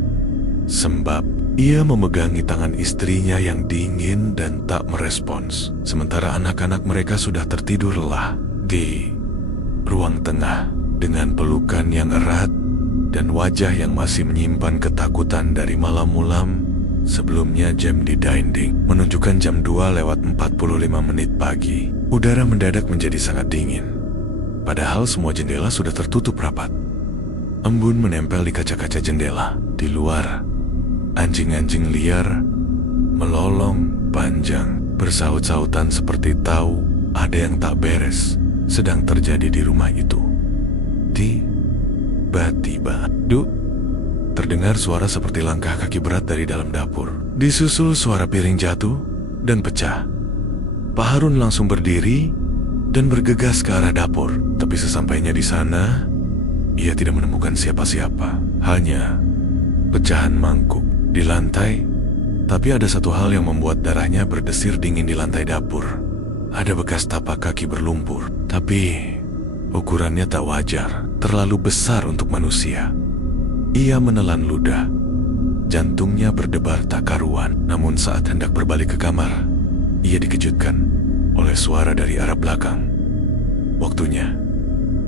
sembab. Ia memegangi tangan istrinya yang dingin dan tak merespons. Sementara anak-anak mereka sudah tertidur lelah di ruang tengah dengan pelukan yang erat dan wajah yang masih menyimpan ketakutan dari malam-malam sebelumnya. Jam di dinding menunjukkan jam 2:45 pagi. Udara mendadak menjadi sangat dingin, padahal semua jendela sudah tertutup rapat. Embun menempel di kaca-kaca jendela. Di luar, anjing-anjing liar melolong panjang, bersaut-sautan seperti tahu ada yang tak beres sedang terjadi di rumah itu. Tiba-tiba, terdengar suara seperti langkah kaki berat dari dalam dapur. Disusul suara piring jatuh dan pecah. Pak Harun langsung berdiri dan bergegas ke arah dapur. Tapi sesampainya di sana, ia tidak menemukan siapa-siapa. Hanya pecahan mangkuk di lantai. Tapi ada satu hal yang membuat darahnya berdesir dingin di lantai dapur. Ada bekas tapak kaki berlumpur, tapi ukurannya tak wajar, terlalu besar untuk manusia. Ia menelan ludah. Jantungnya berdebar tak karuan. Namun saat hendak berbalik ke kamar, ia dikejutkan oleh suara dari arah belakang. Waktunya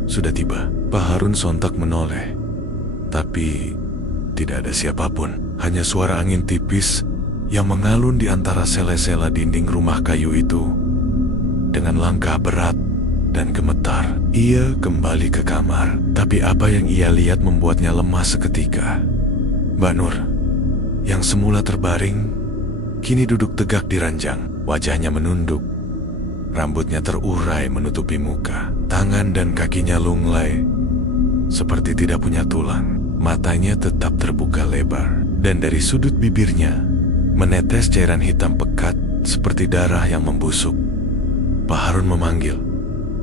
sudah tiba. Pak Harun sontak menoleh, tapi tidak ada siapapun. Hanya suara angin tipis yang mengalun di antara sela-sela dinding rumah kayu itu. Dengan langkah berat dan gemetar, ia kembali ke kamar. Tapi apa yang ia lihat membuatnya lemas seketika. Mbak Nur, yang semula terbaring, kini duduk tegak di ranjang. Wajahnya menunduk, rambutnya terurai menutupi muka. Tangan dan kakinya lunglai, seperti tidak punya tulang. Matanya tetap terbuka lebar, dan dari sudut bibirnya menetes cairan hitam pekat seperti darah yang membusuk. Pak Harun memanggil,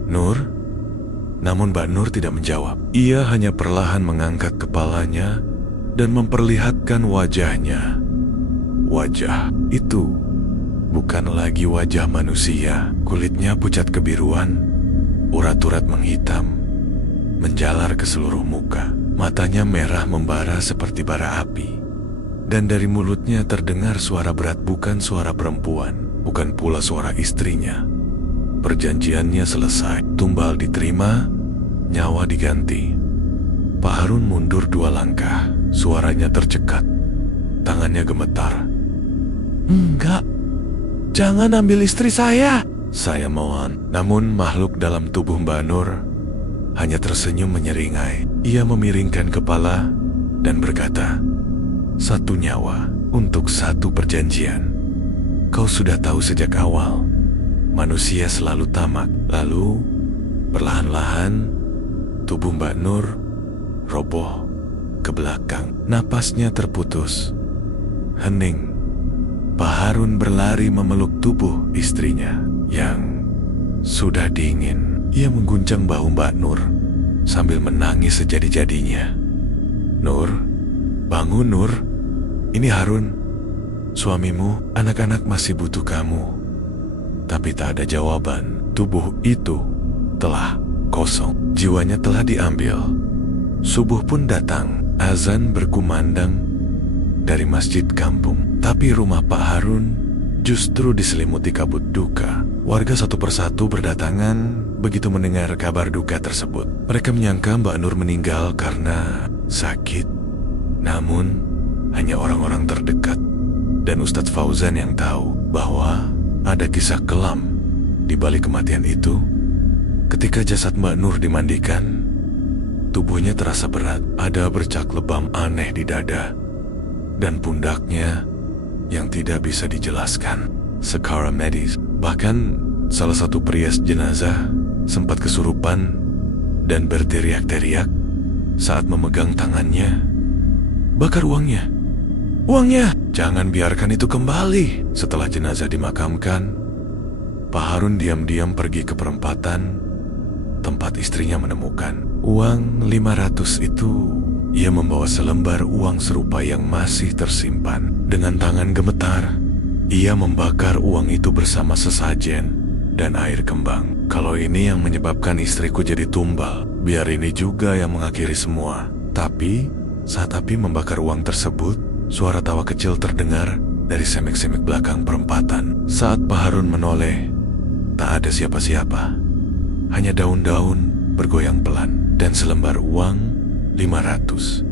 "Nur?" Namun Mbak Nur tidak menjawab. Ia hanya perlahan mengangkat kepalanya dan memperlihatkan wajahnya. Wajah itu bukan lagi wajah manusia. Kulitnya pucat kebiruan, urat-urat menghitam, menjalar ke seluruh muka. Matanya merah membara seperti bara api. Dan dari mulutnya terdengar suara berat, bukan suara perempuan, bukan pula suara istrinya. Perjanjiannya selesai, tumbal diterima, nyawa diganti. Pak Harun mundur 2 langkah, suaranya tercekat, tangannya gemetar. "Enggak, jangan ambil istri saya mohon." Namun makhluk dalam tubuh Mbak Nur hanya tersenyum menyeringai. Ia memiringkan kepala dan berkata, "Satu nyawa untuk satu perjanjian. Kau sudah tahu sejak awal, manusia selalu tamak." Lalu, perlahan-lahan, tubuh Mbak Nur roboh ke belakang. Napasnya terputus. Hening. Pak Harun berlari memeluk tubuh istrinya yang sudah dingin. Ia mengguncang bahu Mbak Nur sambil menangis sejadi-jadinya. "Nur, bangun Nur. Ini Harun, suamimu. Anak-anak masih butuh kamu." Tapi tak ada jawaban. Tubuh itu telah kosong. Jiwanya telah diambil. Subuh pun datang. Azan berkumandang dari masjid kampung. Tapi rumah Pak Harun justru diselimuti kabut duka. Warga satu persatu berdatangan begitu mendengar kabar duka tersebut. Mereka menyangka Mbak Nur meninggal karena sakit. Namun, hanya orang-orang terdekat dan Ustadz Fauzan yang tahu bahwa ada kisah kelam di balik kematian itu. Ketika jasad Mbak Nur dimandikan, tubuhnya terasa berat. Ada bercak lebam aneh di dada dan pundaknya yang tidak bisa dijelaskan. Secara medis, bahkan salah satu perias jenazah sempat kesurupan dan berteriak-teriak saat memegang tangannya. "Bakar uangnya! Uangnya! Jangan biarkan itu kembali!" Setelah jenazah dimakamkan, Pak Harun diam-diam pergi ke perempatan tempat istrinya menemukan uang 500 itu. Ia membawa selembar uang serupa yang masih tersimpan. Dengan tangan gemetar, ia membakar uang itu bersama sesajen dan air kembang. "Kalau ini yang menyebabkan istriku jadi tumbal, biar ini juga yang mengakhiri semua." Tapi saat api membakar uang tersebut, suara tawa kecil terdengar dari semek-semek belakang perempatan. Saat Pak Harun menoleh, tak ada siapa-siapa. Hanya daun-daun bergoyang pelan dan selembar uang 500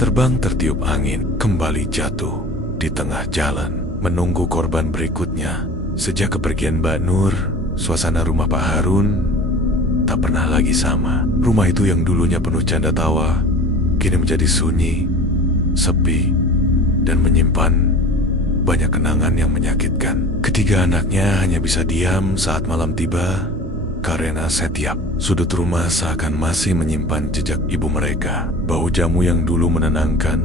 terbang tertiup angin, kembali jatuh di tengah jalan, menunggu korban berikutnya. Sejak kepergian Mbak Nur, suasana rumah Pak Harun tak pernah lagi sama. Rumah itu yang dulunya penuh canda tawa, kini menjadi sunyi, sepi, dan menyimpan banyak kenangan yang menyakitkan. Ketiga anaknya hanya bisa diam saat malam tiba karena setiap sudut rumah seakan masih menyimpan jejak ibu mereka. Bau jamu yang dulu menenangkan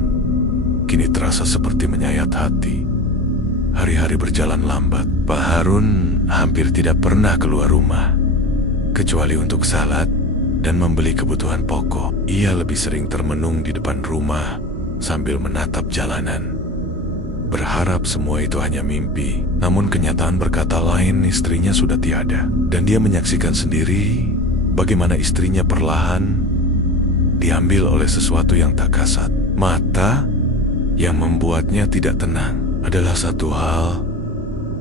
kini terasa seperti menyayat hati. Hari-hari berjalan lambat. Pak Harun hampir tidak pernah keluar rumah, kecuali untuk salat dan membeli kebutuhan pokok. Ia lebih sering termenung di depan rumah sambil menatap jalanan, berharap semua itu hanya mimpi. Namun kenyataan berkata lain. Istrinya sudah tiada, dan dia menyaksikan sendiri bagaimana istrinya perlahan diambil oleh sesuatu yang tak kasat. Mata yang membuatnya tidak tenang adalah satu hal: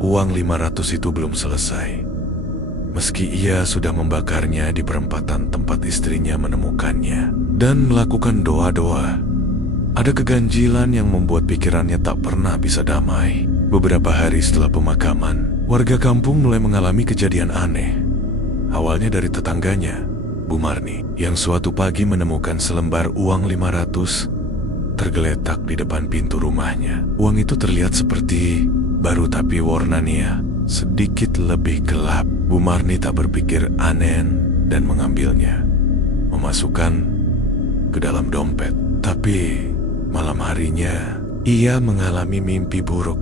uang 500 itu belum selesai. Meski ia sudah membakarnya di perempatan tempat istrinya menemukannya dan melakukan doa-doa, ada keganjilan yang membuat pikirannya tak pernah bisa damai. Beberapa hari setelah pemakaman, warga kampung mulai mengalami kejadian aneh. Awalnya dari tetangganya, Bu Marni, yang suatu pagi menemukan selembar uang 500 tergeletak di depan pintu rumahnya. Uang itu terlihat seperti baru, tapi warnanya sedikit lebih gelap. Bu Marni tak berpikir aneh dan mengambilnya, memasukkan ke dalam dompet. Tapi malam harinya, ia mengalami mimpi buruk.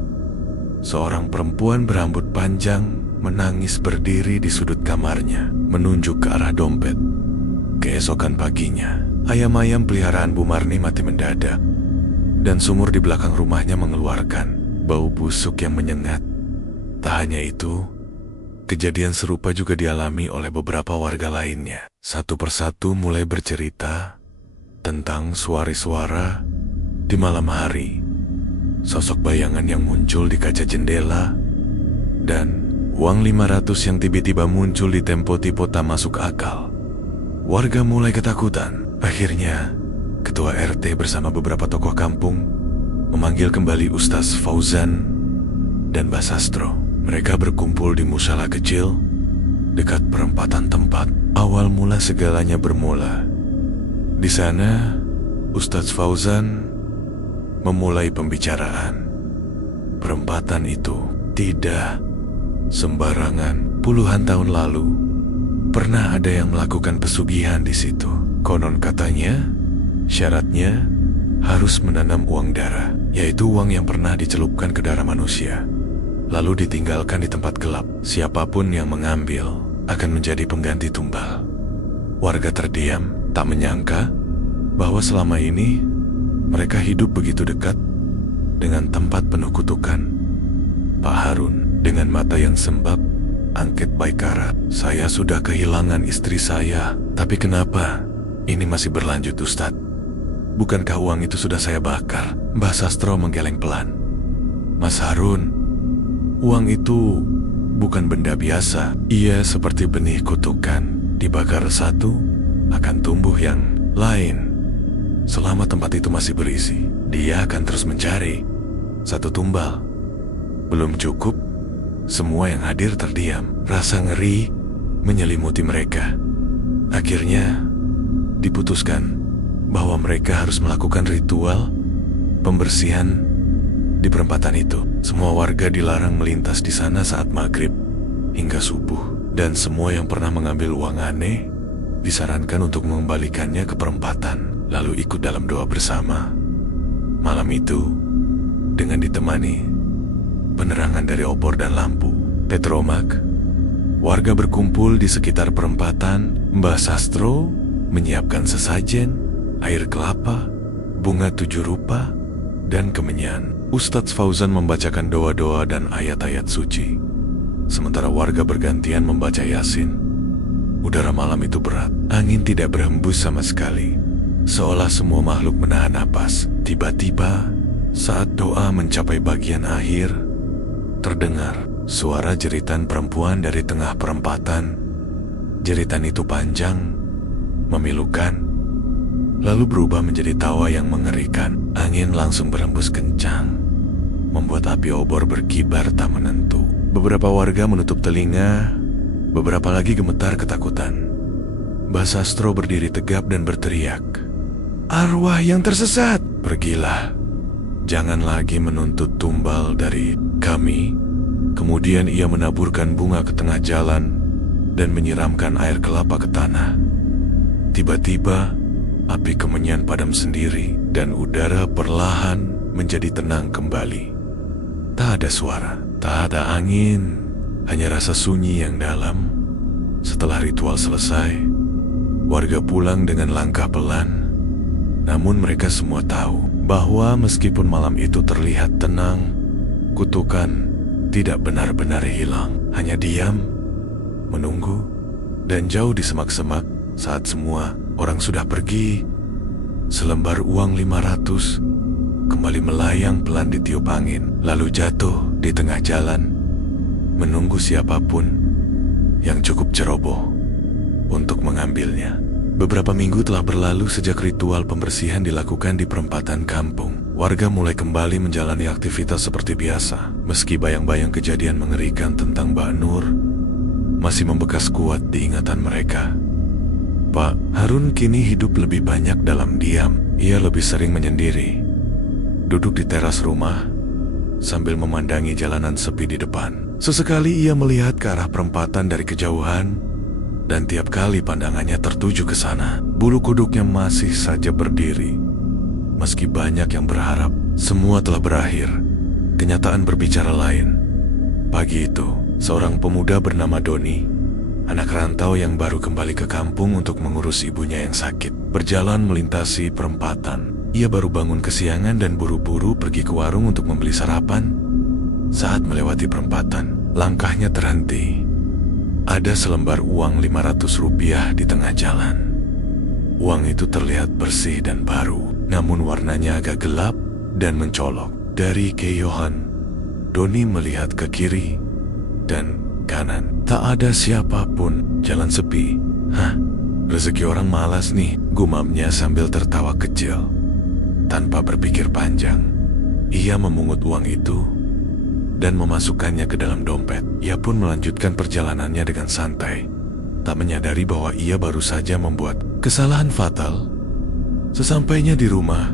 Seorang perempuan berambut panjang menangis berdiri di sudut kamarnya, menunjuk ke arah dompet. Keesokan paginya, ayam-ayam peliharaan Bu Marni mati mendadak, dan sumur di belakang rumahnya mengeluarkan bau busuk yang menyengat Tak hanya itu, kejadian serupa juga dialami oleh beberapa warga lainnya. Satu persatu mulai bercerita tentang suara di malam hari, sosok bayangan yang muncul di kaca jendela, dan uang 500 yang tiba-tiba muncul di tempo-tipe tak masuk akal. Warga mulai ketakutan. Akhirnya, Ketua RT bersama beberapa tokoh kampung memanggil kembali Ustaz Fauzan dan Mbah Sastro. Mereka berkumpul di musala kecil dekat perempatan tempat awal mula segalanya bermula. Di sana, Ustaz Fauzan memulai pembicaraan. Perempatan itu tidak sembarangan. Puluhan tahun lalu, pernah ada yang melakukan pesugihan di situ. Konon katanya, syaratnya harus menanam uang darah, yaitu uang yang pernah dicelupkan ke darah manusia, lalu ditinggalkan di tempat gelap. Siapapun yang mengambil akan menjadi pengganti tumbal. Warga terdiam, tak menyangka bahwa selama ini mereka hidup begitu dekat dengan tempat penuh kutukan. Pak Harun dengan mata yang sembab angket Baikara. Saya sudah kehilangan istri saya, tapi kenapa ini masih berlanjut, Ustadz? Bukankah uang itu sudah saya bakar? Mbah Sastro menggeleng pelan. Mas Harun, uang itu bukan benda biasa. Ia seperti benih kutukan. Dibakar satu, akan tumbuh yang lain. Selama tempat itu masih berisi, dia akan terus mencari satu tumbal. Belum cukup, semua yang hadir terdiam. Rasa ngeri menyelimuti mereka. Akhirnya diputuskan bahwa mereka harus melakukan ritual pembersihan di perempatan itu. Semua warga dilarang melintas di sana saat maghrib hingga subuh, dan semua yang pernah mengambil uang aneh disarankan untuk mengembalikannya ke perempatan, lalu ikut dalam doa bersama. Malam itu, dengan ditemani penerangan dari obor dan lampu petromak, warga berkumpul di sekitar perempatan. Mbah Sastro menyiapkan sesajen, air kelapa, bunga 7 rupa, dan kemenyan. Ustadz Fauzan membacakan doa-doa dan ayat-ayat suci, sementara warga bergantian membaca Yasin. Udara malam itu berat, angin tidak berhembus sama sekali, seolah semua makhluk menahan napas. Tiba-tiba, saat doa mencapai bagian akhir, terdengar suara jeritan perempuan dari tengah perempatan. Jeritan itu panjang, memilukan, lalu berubah menjadi tawa yang mengerikan. Angin langsung berhembus kencang, membuat api obor berkibar tak menentu. Beberapa warga menutup telinga, beberapa lagi gemetar ketakutan. Mbah Sastro berdiri tegap dan berteriak, "Arwah yang tersesat, pergilah. Jangan lagi menuntut tumbal dari kami." Kemudian ia menaburkan bunga ke tengah jalan dan menyiramkan air kelapa ke tanah. Tiba-tiba, api kemenyan padam sendiri dan udara perlahan menjadi tenang kembali. Tak ada suara, tak ada angin, hanya rasa sunyi yang dalam. Setelah ritual selesai, warga pulang dengan langkah pelan. Namun mereka semua tahu bahwa meskipun malam itu terlihat tenang, kutukan tidak benar-benar hilang. Hanya diam, menunggu, dan jauh di semak-semak saat semua orang sudah pergi, selembar uang 500 kembali melayang pelan ditiup angin, lalu jatuh di tengah jalan, menunggu siapapun yang cukup ceroboh untuk mengambilnya. Beberapa minggu telah berlalu sejak ritual pembersihan dilakukan di perempatan kampung. Warga mulai kembali menjalani aktivitas seperti biasa, meski bayang-bayang kejadian mengerikan tentang Mbak Nur masih membekas kuat di ingatan mereka. Pak Harun kini hidup lebih banyak dalam diam. Ia lebih sering menyendiri, duduk di teras rumah sambil memandangi jalanan sepi di depan. Sesekali ia melihat ke arah perempatan dari kejauhan, dan tiap kali pandangannya tertuju ke sana, bulu kuduknya masih saja berdiri. Meski banyak yang berharap semua telah berakhir, kenyataan berbicara lain. Pagi itu, seorang pemuda bernama Doni, anak rantau yang baru kembali ke kampung untuk mengurus ibunya yang sakit, berjalan melintasi perempatan. Ia baru bangun kesiangan dan buru-buru pergi ke warung untuk membeli sarapan. Saat melewati perempatan, Langkahnya terhenti. Ada selembar uang 500 rupiah di tengah jalan. Uang itu terlihat bersih dan baru, namun warnanya agak gelap dan mencolok. Dari keyuhan, Doni melihat ke kiri dan kanan. Tak ada siapapun, jalan sepi. Hah, rezeki orang malas nih, gumamnya sambil tertawa kecil. Tanpa berpikir panjang, ia memungut uang itu dan memasukkannya ke dalam dompet. Ia pun melanjutkan perjalanannya dengan santai, tak menyadari bahwa ia baru saja membuat kesalahan fatal. Sesampainya di rumah,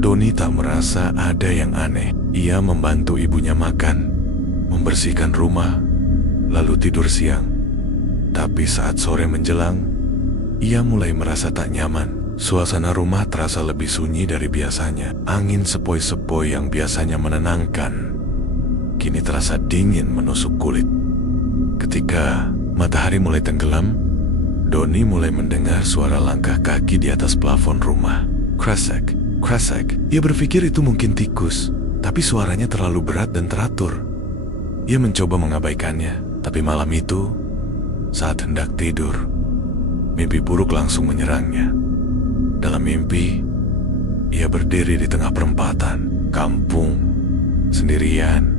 Doni tak merasa ada yang aneh. Ia membantu ibunya makan, membersihkan rumah, lalu tidur siang. Tapi saat sore menjelang, ia mulai merasa tak nyaman. Suasana rumah terasa lebih sunyi dari biasanya. Angin sepoi-sepoi yang biasanya menenangkan kini terasa dingin menusuk kulit. Ketika matahari mulai tenggelam, Doni mulai mendengar suara langkah kaki di atas plafon rumah. Kresek, kresek. Ia berpikir itu mungkin tikus, tapi suaranya terlalu berat dan teratur. Ia mencoba mengabaikannya, tapi malam itu, saat hendak tidur, mimpi buruk langsung menyerangnya. Dalam mimpi, ia berdiri di tengah perempatan, kampung, sendirian.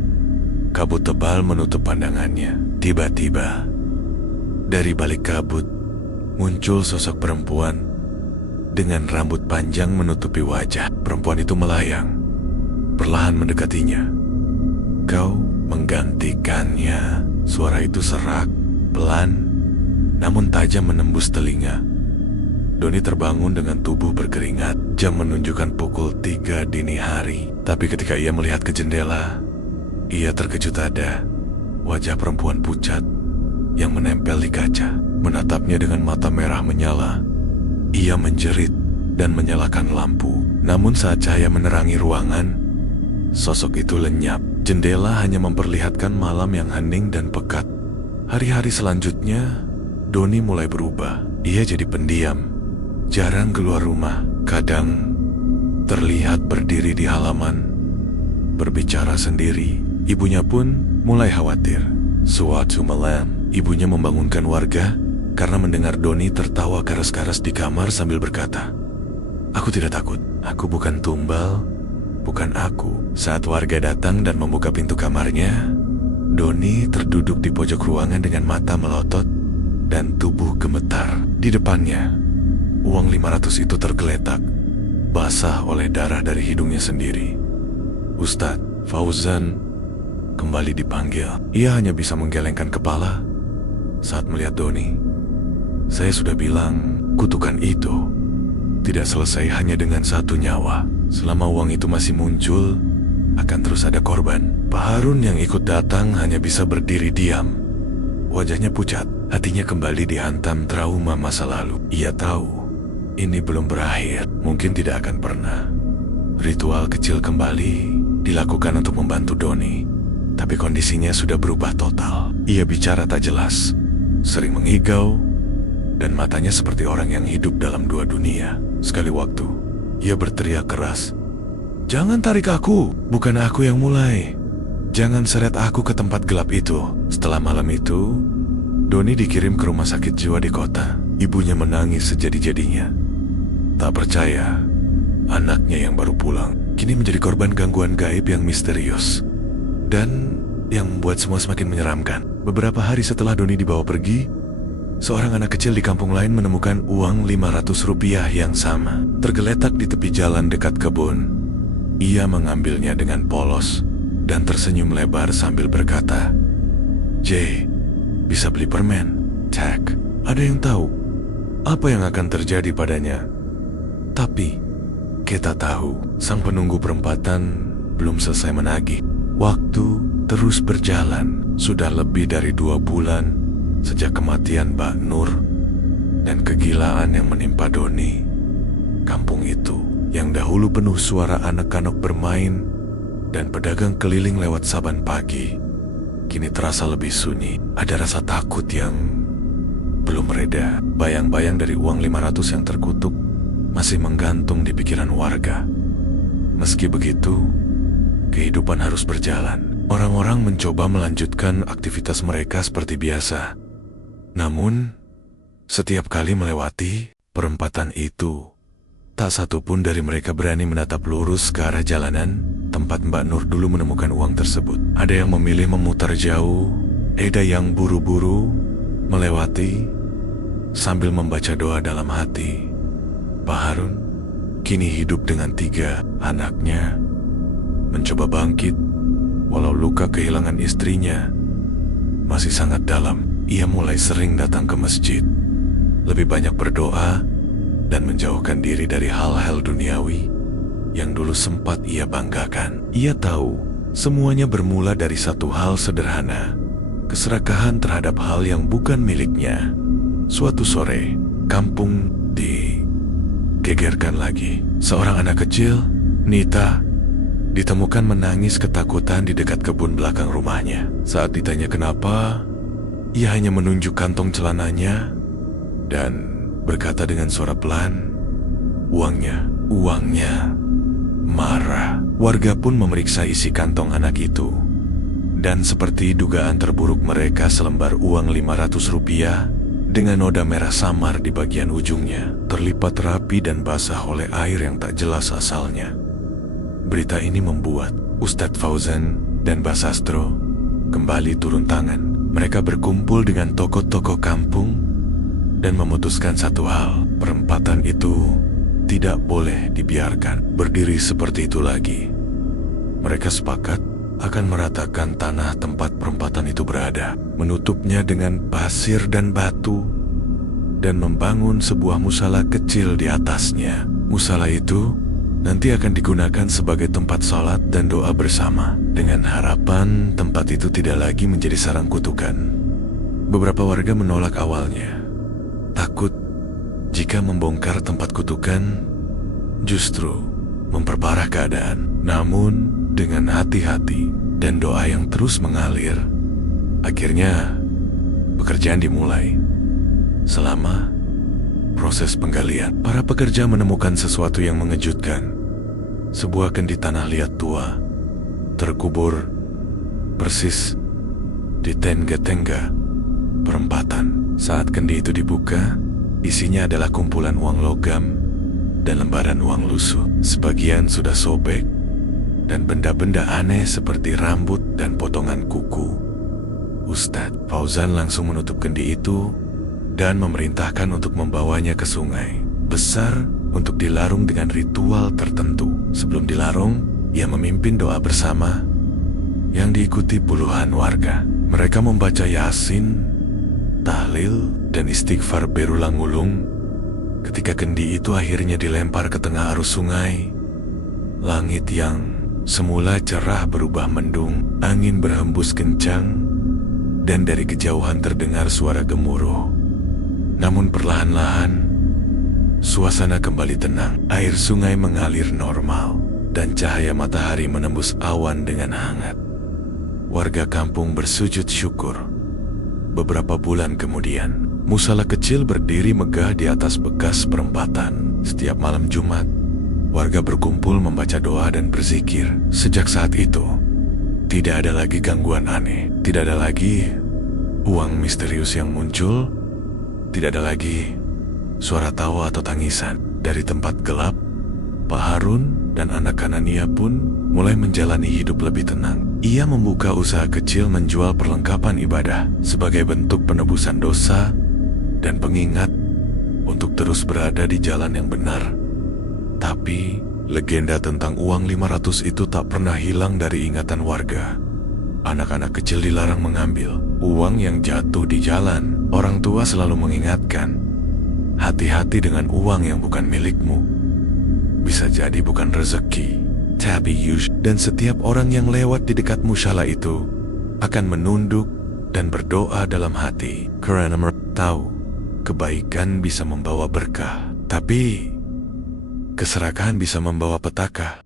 Kabut tebal menutup pandangannya. Tiba-tiba, dari balik kabut, muncul sosok perempuan dengan rambut panjang menutupi wajah. Perempuan itu melayang, perlahan mendekatinya. Kau menggantikannya. Suara itu serak, pelan, namun tajam menembus telinga. Doni terbangun dengan tubuh berkeringat. Jam menunjukkan pukul 3 dini hari. Tapi ketika ia melihat ke jendela, ia terkejut ada wajah perempuan pucat yang menempel di kaca. Menatapnya dengan mata merah menyala. Ia menjerit dan menyalakan lampu. Namun saat cahaya menerangi ruangan, sosok itu lenyap. Jendela hanya memperlihatkan malam yang hening dan pekat. Hari-hari selanjutnya, Doni mulai berubah. Ia jadi pendiam, jarang keluar rumah. Kadang terlihat berdiri di halaman, berbicara sendiri. Ibunya pun mulai khawatir. Suatu malam, ibunya membangunkan warga karena mendengar Doni tertawa karas-karas di kamar sambil berkata, "Aku tidak takut, aku bukan tumbal, bukan aku." Saat warga datang dan membuka pintu kamarnya, Doni terduduk di pojok ruangan dengan mata melotot dan tubuh gemetar. Di depannya, uang 500 itu tergeletak, basah oleh darah dari hidungnya sendiri. Ustadz Fauzan kembali dipanggil. Ia hanya bisa menggelengkan kepala saat melihat Doni. Saya sudah bilang, kutukan itu tidak selesai hanya dengan satu nyawa. Selama uang itu masih muncul, akan terus ada korban. Pak Harun yang ikut datang hanya bisa berdiri diam. Wajahnya pucat, hatinya kembali dihantam trauma masa lalu. Ia tahu ini belum berakhir, mungkin tidak akan pernah. Ritual kecil kembali dilakukan untuk membantu Doni, tapi kondisinya sudah berubah total. Ia bicara tak jelas, sering mengigau, dan matanya seperti orang yang hidup dalam dua dunia. Sekali waktu, ia berteriak keras, "Jangan tarik aku, bukan aku yang mulai. Jangan seret aku ke tempat gelap itu." Setelah malam itu, Doni dikirim ke rumah sakit jiwa di kota. Ibunya menangis sejadi-jadinya. Tak percaya, anaknya yang baru pulang kini menjadi korban gangguan gaib yang misterius dan yang membuat semua semakin menyeramkan. Beberapa hari setelah Doni dibawa pergi, seorang anak kecil di kampung lain menemukan uang 500 rupiah yang sama, tergeletak di tepi jalan dekat kebun. Ia mengambilnya dengan polos dan tersenyum lebar sambil berkata, "J, bisa beli permen?" Tak, ada yang tahu apa yang akan terjadi padanya. Tapi kita tahu, sang penunggu perempatan belum selesai menagih. Waktu terus berjalan. Sudah lebih dari 2 bulan sejak kematian Mbak Nur dan kegilaan yang menimpa Doni. Kampung itu yang dahulu penuh suara anak-anak bermain dan pedagang keliling lewat saban pagi, kini terasa lebih sunyi. Ada rasa takut yang belum reda. Bayang-bayang dari uang 500 yang terkutuk masih menggantung di pikiran warga. Meski begitu, kehidupan harus berjalan. Orang-orang mencoba melanjutkan aktivitas mereka seperti biasa. Namun, setiap kali melewati perempatan itu, tak satu pun dari mereka berani menatap lurus ke arah jalanan tempat Mbak Nur dulu menemukan uang tersebut. Ada yang memilih memutar jauh, ada yang buru-buru melewati sambil membaca doa dalam hati. Pak Harun kini hidup dengan 3 anaknya, mencoba bangkit walau luka kehilangan istrinya masih sangat dalam. Ia mulai sering datang ke masjid, lebih banyak berdoa, dan menjauhkan diri dari hal-hal duniawi yang dulu sempat ia banggakan. Ia tahu semuanya bermula dari satu hal sederhana, keserakahan terhadap hal yang bukan miliknya. Suatu sore, kampung digegerkan lagi. Seorang anak kecil, Nita, ditemukan menangis ketakutan di dekat kebun belakang rumahnya. Saat ditanya kenapa, ia hanya menunjuk kantong celananya dan berkata dengan suara pelan, uangnya. Marah. Warga pun memeriksa isi kantong anak itu. Dan seperti dugaan terburuk mereka, selembar uang 500 rupiah dengan noda merah samar di bagian ujungnya, terlipat rapi dan basah oleh air yang tak jelas asalnya. Berita ini membuat Ustadz Fauzan dan Mbah Sastro kembali turun tangan. Mereka berkumpul dengan tokoh-tokoh kampung dan memutuskan satu hal, perempatan itu tidak boleh dibiarkan berdiri seperti itu lagi. Mereka sepakat akan meratakan tanah tempat perempatan itu berada, menutupnya dengan pasir dan batu, dan membangun sebuah musala kecil di atasnya. Musala itu nanti akan digunakan sebagai tempat salat dan doa bersama, dengan harapan tempat itu tidak lagi menjadi sarang kutukan. Beberapa warga menolak awalnya, takut jika membongkar tempat kutukan justru memperparah keadaan. Namun dengan hati-hati dan doa yang terus mengalir, akhirnya pekerjaan dimulai. Selama proses penggalian, para pekerja menemukan sesuatu yang mengejutkan. Sebuah kendi tanah liat tua terkubur persis di tengga-tengga perempatan. Saat kendi itu dibuka, isinya adalah kumpulan uang logam dan lembaran uang lusuh. Sebagian sudah sobek dan benda-benda aneh seperti rambut dan potongan kuku. Ustadz Fauzan langsung menutup kendi itu dan memerintahkan untuk membawanya ke sungai besar untuk dilarung dengan ritual tertentu. Sebelum dilarung, ia memimpin doa bersama yang diikuti puluhan warga. Mereka membaca Yasin, tahlil, dan istighfar berulang-ulang. Ketika kendi itu akhirnya dilempar ke tengah arus sungai, langit yang semula cerah berubah mendung. Angin berhembus kencang dan dari kejauhan terdengar suara gemuruh. Namun perlahan-lahan suasana kembali tenang. Air sungai mengalir normal dan cahaya matahari menembus awan dengan hangat. Warga kampung bersujud syukur. Beberapa bulan kemudian, musala kecil berdiri megah di atas bekas perempatan. Setiap malam Jumat, warga berkumpul membaca doa dan berzikir. Sejak saat itu, tidak ada lagi gangguan aneh. Tidak ada lagi uang misterius yang muncul. Tidak ada lagi suara tawa atau tangisan. Dari tempat gelap, Pak Harun dan anak kanannya pun mulai menjalani hidup lebih tenang. Ia membuka usaha kecil menjual perlengkapan ibadah sebagai bentuk penebusan dosa dan pengingat untuk terus berada di jalan yang benar. Tapi legenda tentang uang 500 itu tak pernah hilang dari ingatan warga. Anak-anak kecil dilarang mengambil uang yang jatuh di jalan. Orang tua selalu mengingatkan, hati-hati dengan uang yang bukan milikmu. Bisa jadi bukan rezeki, tapi dan setiap orang yang lewat di dekat musala itu akan menunduk dan berdoa dalam hati. Karena mereka tahu kebaikan bisa membawa berkah, tapi keserakahan bisa membawa petaka.